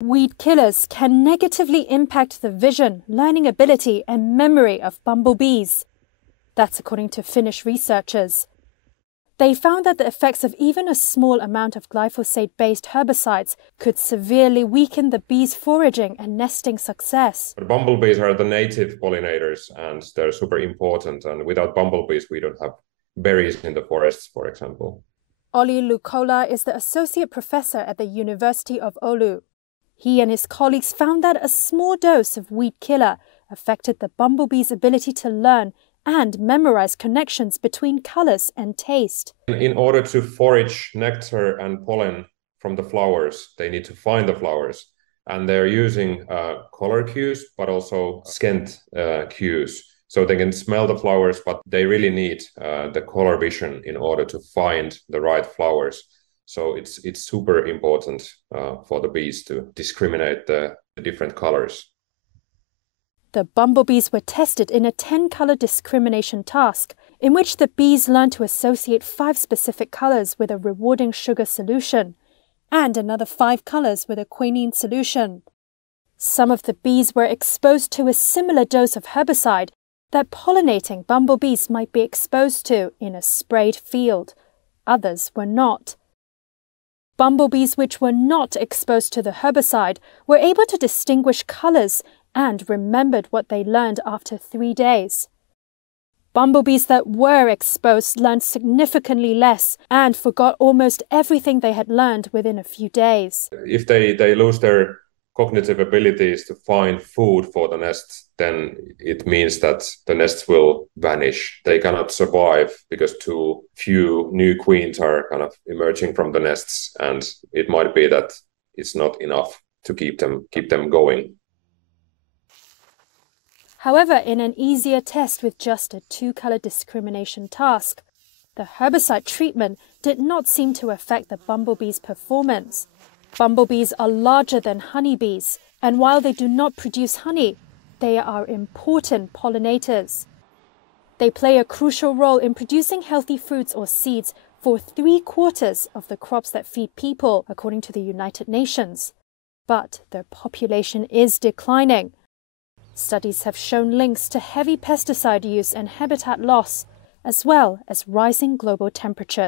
Weed killers can negatively impact the vision, learning ability, and memory of bumblebees. That's according to Finnish researchers. They found that the effects of even a small amount of glyphosate-based herbicides could severely weaken the bees' foraging and nesting success. But bumblebees are the native pollinators, and they're super important. And without bumblebees, we don't have berries in the forests, for example. Olli Lukola is the associate professor at the University of Oulu. He and his colleagues found that a small dose of Weedkiller affected the bumblebees' ability to learn and memorize connections between colors and taste. In order to forage nectar and pollen from the flowers, they need to find the flowers. And they're using color cues, but also scent cues. So they can smell the flowers, but they really need the color vision in order to find the right flowers. So it's super important for the bees to discriminate the different colors. The bumblebees were tested in a 10-color discrimination task, in which the bees learned to associate 5 specific colors with a rewarding sugar solution, and another 5 colors with a quinine solution. Some of the bees were exposed to a similar dose of herbicide that pollinating bumblebees might be exposed to in a sprayed field. Others were not. Bumblebees which were not exposed to the herbicide were able to distinguish colors and remembered what they learned after 3 days. Bumblebees that were exposed learned significantly less and forgot almost everything they had learned within a few days. If they lose their cognitive abilities to find food for the nests, then it means that the nests will vanish. They cannot survive because too few new queens are kind of emerging from the nests, and it might be that it's not enough to keep them going. However, in an easier test with just a 2-color discrimination task, the herbicide treatment did not seem to affect the bumblebees' performance. Bumblebees are larger than honeybees, and while they do not produce honey, they are important pollinators. They play a crucial role in producing healthy fruits or seeds for 3/4 of the crops that feed people, according to the United Nations. But their population is declining. Studies have shown links to heavy pesticide use and habitat loss, as well as rising global temperatures.